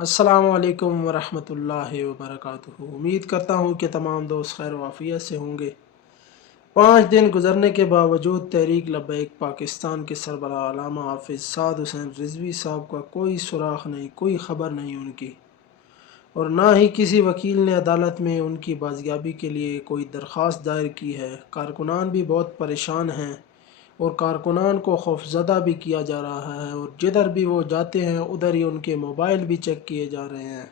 अस्सलाम वालेकुम वरहमतुल्लाहि वबरकातुहू। उम्मीद करता हूँ कि तमाम दोस्त खैर वाफियत से होंगे। 5 दिन गुजरने के बावजूद तहरीक लब्बैक पाकिस्तान के सरबराह अल्लामा हाफिज़ साद हुसैन रिजवी साहब का कोई सुराग नहीं, कोई ख़बर नहीं उनकी, और ना ही किसी वकील ने अदालत में उनकी बाजियाबी के लिए कोई दरख्वास्त दायर की है। कारकुनान भी बहुत परेशान हैं और कारकुनान को खौफज़दा भी किया जा रहा है, और जिधर भी वो जाते हैं उधर ही उनके मोबाइल भी चेक किए जा रहे हैं।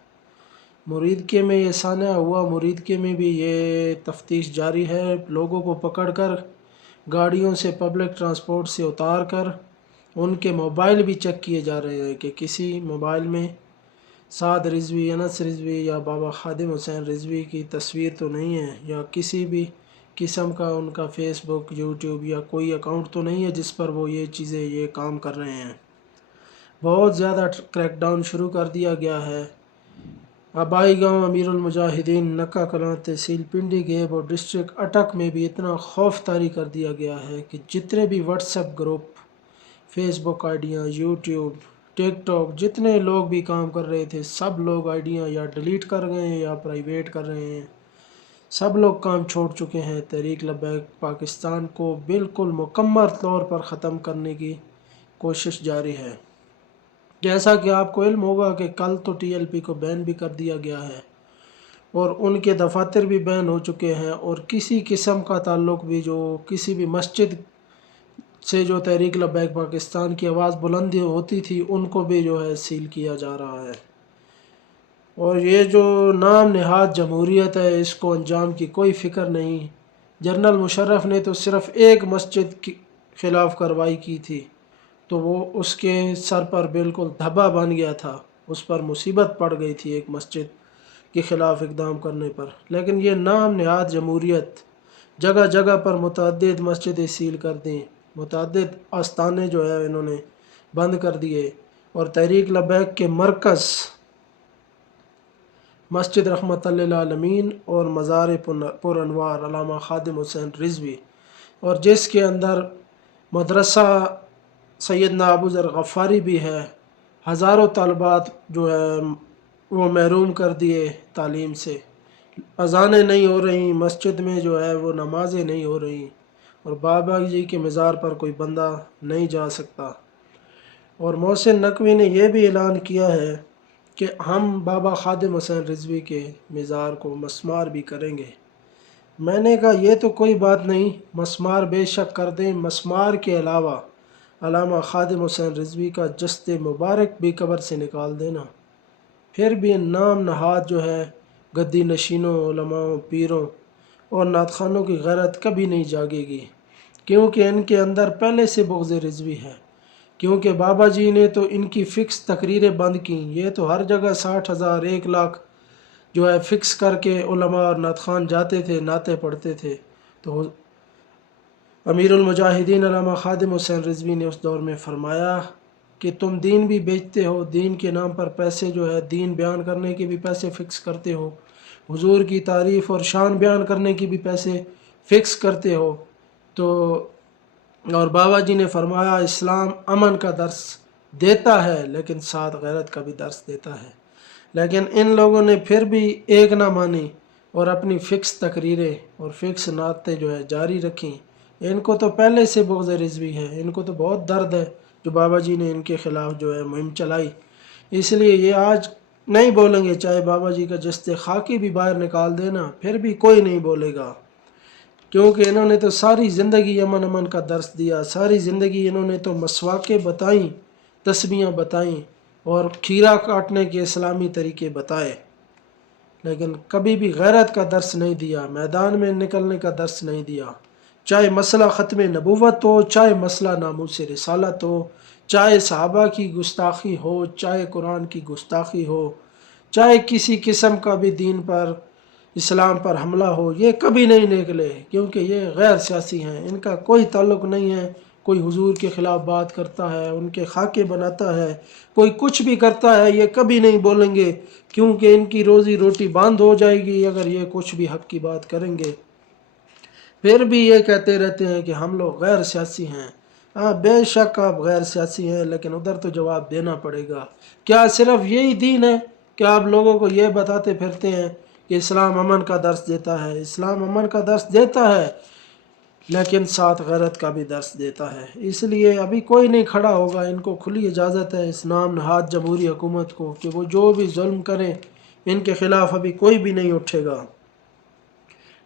मुरीदके में ये सान्या हुआ, मुरीदके में भी ये तफ्तीश जारी है। लोगों को पकड़कर गाड़ियों से, पब्लिक ट्रांसपोर्ट से उतार कर उनके मोबाइल भी चेक किए जा रहे हैं कि किसी मोबाइल में साद रिजवी, अनस रिजवी या बाबा खादिम हुसैन रिजवी की तस्वीर तो नहीं है, या किसी भी किस्म का उनका फ़ेसबुक, यूट्यूब या कोई अकाउंट तो नहीं है जिस पर वो ये चीज़ें, ये काम कर रहे हैं। बहुत ज़्यादा क्रैकडाउन शुरू कर दिया गया है। आबाई गांव अमीरुल मुजाहिदीन नक्का कलां तहसील पिंडी गेब और डिस्ट्रिक्ट अटक में भी इतना खौफ तारी कर दिया गया है कि जितने भी व्हाट्सएप ग्रुप, फेसबुक आइडियाँ, यूट्यूब, टिकटॉक, जितने लोग भी काम कर रहे थे सब लोग आइडियाँ या डिलीट कर गए हैं या प्राइवेट कर रहे हैं। सब लोग काम छोड़ चुके हैं। तहरीक लब्बैक पाकिस्तान को बिल्कुल मुकम्मल तौर पर ख़त्म करने की कोशिश जारी है। जैसा कि आपको इल्म होगा कि कल तो टीएलपी को बैन भी कर दिया गया है और उनके दफातर भी बैन हो चुके हैं, और किसी किस्म का ताल्लुक़ भी जो किसी भी मस्जिद से जो तहरीक लब्बैक पाकिस्तान की आवाज़ बुलंद होती थी उनको भी जो है सील किया जा रहा है। और ये जो नाम नहाद जमहूरियत है इसको अंजाम की कोई फ़िक्र नहीं। जनरल मुशर्रफ ने तो सिर्फ़ एक मस्जिद के ख़िलाफ़ कार्रवाई की थी तो वो उसके सर पर बिल्कुल धब्बा बन गया था, उस पर मुसीबत पड़ गई थी एक मस्जिद के ख़िलाफ़ इक़दाम करने पर। लेकिन ये नाम नहाद जमहूरियत जगह जगह पर मुतअद्दिद मस्जिदें सील कर दी, मुतअद्दिद आस्थाने जो है इन्होंने बंद कर दिए, और तहरीक लब्बैक के मरकज़ मस्जिद रहमतुल लिल आलमीन और मज़ार पुरअनवार अल्लामा खादिम हुसैन रिजवी, और जिसके अंदर मदरसा सैयदना अबू ज़र गफ़ारी भी है, हज़ारों तलबात जो है वो महरूम कर दिए तालीम से। अज़ानें नहीं हो रही मस्जिद में, जो है वो नमाज़ें नहीं हो रही, और बाबा जी के मज़ार पर कोई बंदा नहीं जा सकता। और मोहसिन नकवी ने यह भी ऐलान किया है कि हम बाबा खादिम हुसैन रिजवी के मज़ार को मस्मार भी करेंगे। मैंने कहा ये तो कोई बात नहीं, मस्मार बेशक कर दें, मस्मार के अलावा अल्लामा खादिम हुसैन रिजवी का जस्ते मुबारक भी कब्र से निकाल देना। फिर भी नाम नहाद जो है गद्दी नशीनों, उलमाओं, पीरों और नातखानों की गैरत कभी नहीं जागेगी, क्योंकि इनके अंदर पहले से बुग़्ज़ रिजवी है। क्योंकि बाबा जी ने तो इनकी फ़िक्स तकरीरें बंद की, ये तो हर जगह 60,000 1 लाख जो है फ़िक्स करके उलमा और नातखान जाते थे, नाते पढ़ते थे। तो अमीरुल मुजाहिदीन अल्लामा खादिम हुसैन रिजवी ने उस दौर में फ़रमाया कि तुम दीन भी बेचते हो, दीन के नाम पर पैसे जो है दीन बयान करने के भी पैसे फ़िक्स करते हो, हुजूर की तारीफ़ और शान बयान करने की भी पैसे फ़िक्स करते हो। तो और बाबा जी ने फरमाया इस्लाम अमन का दर्स देता है लेकिन साथ गैरत का भी दर्स देता है। लेकिन इन लोगों ने फिर भी एक ना मानी और अपनी फ़िक्स तकरीरें और फ़िक्स नातें जो है जारी रखी। इनको तो पहले से बुग़्ज़ रिजवी है, इनको तो बहुत दर्द है जो बाबा जी ने इनके ख़िलाफ़ जो है मुहिम चलाई। इसलिए ये आज नहीं बोलेंगे, चाहे बाबा जी का जस्ते खाकी भी बाहर निकाल देना फिर भी कोई नहीं बोलेगा, क्योंकि इन्होंने तो सारी ज़िंदगी अमन अमन का दर्स दिया। सारी ज़िंदगी इन्होंने तो मसवाक़ें बताईं, तस्बीहां बताईं और खीरा काटने के इस्लामी तरीके बताए, लेकिन कभी भी गैरत का दर्स नहीं दिया, मैदान में निकलने का दर्स नहीं दिया। चाहे मसला ख़त्म नबूवत हो, चाहे मसला नामूस रिसालत हो, चाहे सहाबा की गुस्ताखी हो, चाहे कुरान की गुस्ताखी हो, चाहे किसी किस्म का भी दीन पर, इस्लाम पर हमला हो, ये कभी नहीं निकले, क्योंकि ये गैर सियासी हैं। इनका कोई ताल्लुक़ नहीं है। कोई हुजूर के ख़िलाफ़ बात करता है, उनके खाके बनाता है, कोई कुछ भी करता है, ये कभी नहीं बोलेंगे, क्योंकि इनकी रोज़ी रोटी बंद हो जाएगी अगर ये कुछ भी हक़ की बात करेंगे। फिर भी ये कहते रहते हैं कि हम लोग गैर सियासी हैं। हाँ, बेशक आप गैर सियासी हैं, लेकिन उधर तो जवाब देना पड़ेगा। क्या सिर्फ़ यही दीन है کہ آپ لوگوں کو یہ بتاتے پھرتے ہیں کہ اسلام امن کا درس دیتا ہے، اسلام امن کا درس دیتا ہے لیکن ساتھ غیرت کا بھی درس دیتا ہے۔ اس لیے ابھی کوئی نہیں کھڑا ہوگا، ان کو کھلی اجازت ہے اس نام نہاد جمہوری حکومت کو کہ وہ جو بھی ظلم کریں ان کے خلاف ابھی کوئی بھی نہیں اٹھے گا۔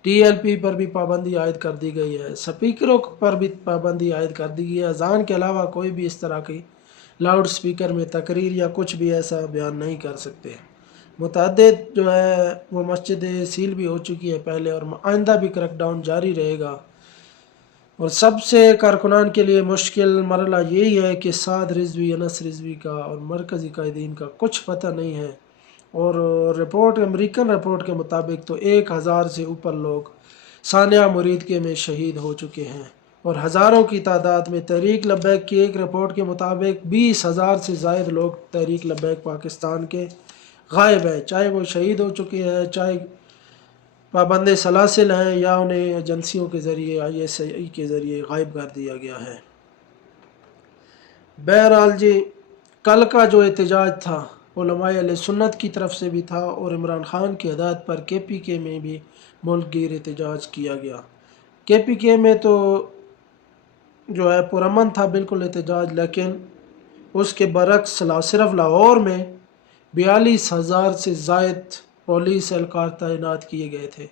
ٹی ایل پی پر بھی پابندی عائد کر دی گئی ہے، سپیکروں پر بھی پابندی عائد کر دی گئی ہے، اذان کے علاوہ کوئی بھی اس طرح کی لاؤڈ سپیکر میں تقریر یا کچھ بھی ایسا بیان نہیں کر سکتے۔ متعدد جو ہے وہ مسجدیں سیل بھی ہو چکی ہے پہلے، اور آئندہ بھی کریک ڈاؤن جاری رہے گا۔ اور سب سے کارکنان کے لیے مشکل مرحلہ یہی ہے کہ سعد رضوی، انس رضوی کا اور مرکزی قائدین کا کچھ پتہ نہیں ہے، اور امریکن رپورٹ کے مطابق تو 1000 سے اوپر لوگ ثانیہ مرید میں شہید ہو چکے ہیں، اور ہزاروں کی تعداد میں تحریک لبیک کی ایک رپورٹ کے مطابق 20,000 سے زائد لوگ تحریک لبیک پاکستان کے غائب ہیں، چاہے وہ شہید ہو چکے ہیں، چاہے پابند سلاسل ہیں، یا انہیں ایجنسیوں کے ذریعے ISI کے ذریعے غائب کر دیا گیا ہے۔ بہرحال جی، کل کا جو احتجاج تھا علماء اہل سنت کی طرف سے بھی تھا، اور عمران خان کی ہدایت پر KPK میں بھی ملک گیر احتجاج کیا گیا۔ KPK میں تو جو ہے پرامن تھا بالکل احتجاج، لیکن اس کے برعکس صرف لاہور میں 42,000 سے زائد پولیس اہلکار تعینات کیے گئے تھے۔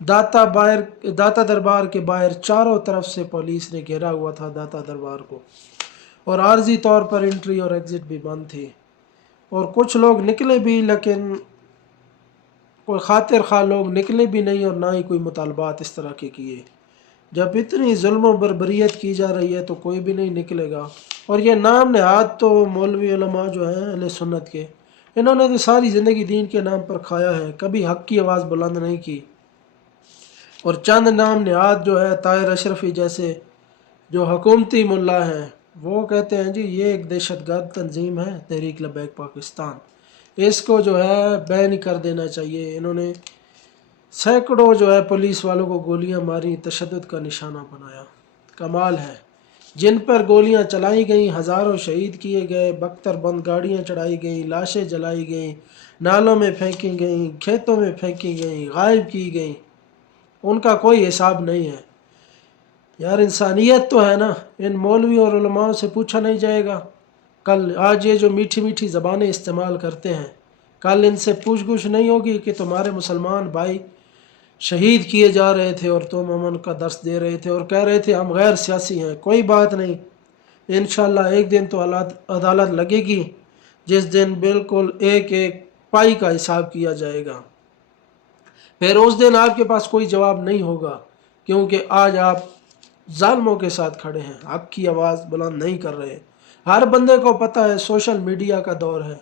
داتا دربار کے باہر چاروں طرف سے پولیس نے گھیرا ہوا تھا داتا دربار کو، اور عارضی طور پر انٹری اور ایگزٹ بھی بند تھی، اور کچھ لوگ نکلے بھی لیکن کوئی خاطر خواہ لوگ نکلے بھی نہیں، اور نہ ہی کوئی مطالبات اس طرح کے کیے۔ جب اتنی ظلم و بربریت کی جا رہی ہے تو کوئی بھی نہیں نکلے گا۔ اور یہ نام نہاد تو مولوی علماء جو ہیں اہل سنت کے، انہوں نے تو ساری زندگی دین کے نام پر کھایا ہے، کبھی حق کی آواز بلند نہیں کی، اور چند نام نہاد جو ہے طاہر اشرفی جیسے جو حکومتی ملا ہیں، وہ کہتے ہیں جی یہ ایک دہشت گرد تنظیم ہے تحریک لبیک پاکستان، اس کو جو ہے بین کر دینا چاہیے۔ انہوں نے سینکڑوں جو ہے پولیس والوں کو گولیاں ماری، تشدد کا نشانہ بنایا۔ کمال ہے، جن پر گولیاں چلائی گئیں ہزاروں شہید کیے گئے، بختر بند گاڑیاں چڑھائی گئیں، لاشیں جلائی گئیں، نالوں میں پھینکی گئیں، کھیتوں میں پھینکی گئیں، غائب کی گئیں، ان کا کوئی حساب نہیں ہے۔ یار انسانیت تو ہے نا، ان مولوی اور علماء سے پوچھا نہیں جائے گا؟ کل آج یہ جو میٹھی میٹھی زبانیں استعمال کرتے ہیں، کل ان سے پوچھ گچھ نہیں ہوگی کہ تمہارے مسلمان بھائی شہید کیے جا رہے تھے اور تم امن کا درس دے رہے تھے اور کہہ رہے تھے ہم غیر سیاسی ہیں؟ کوئی بات نہیں، انشاءاللہ ایک دن تو عدالت لگے گی جس دن بالکل ایک ایک پائی کا حساب کیا جائے گا، پھر اس دن آپ کے پاس کوئی جواب نہیں ہوگا، کیونکہ آج آپ ظالموں کے ساتھ کھڑے ہیں، حق کی آواز بلند نہیں کر رہے۔ ہر بندے کو پتہ ہے سوشل میڈیا کا دور ہے،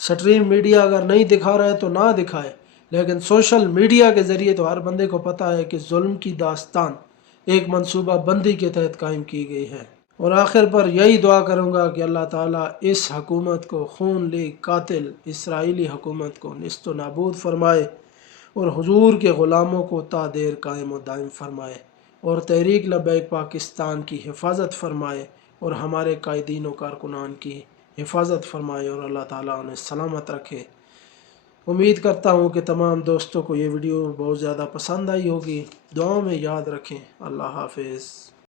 سٹریم میڈیا اگر نہیں دکھا رہا ہے تو نہ دکھائے، لیکن سوشل میڈیا کے ذریعے تو ہر بندے کو پتہ ہے کہ ظلم کی داستان ایک منصوبہ بندی کے تحت قائم کی گئی ہے۔ اور آخر پر یہی دعا کروں گا کہ اللہ تعالیٰ اس حکومت کو، خون ریز قاتل اسرائیلی حکومت کو نیست و نابود فرمائے، اور حضور کے غلاموں کو تا دیر قائم و دائم فرمائے، اور تحریک لبیک پاکستان کی حفاظت فرمائے، اور ہمارے قائدین و کارکنان کی حفاظت فرمائے، اور اللہ تعالیٰ انہیں سلامت رکھے۔ امید کرتا ہوں کہ تمام دوستوں کو یہ ویڈیو بہت زیادہ پسند آئی ہوگی، دعاؤں میں یاد رکھیں۔ اللہ حافظ۔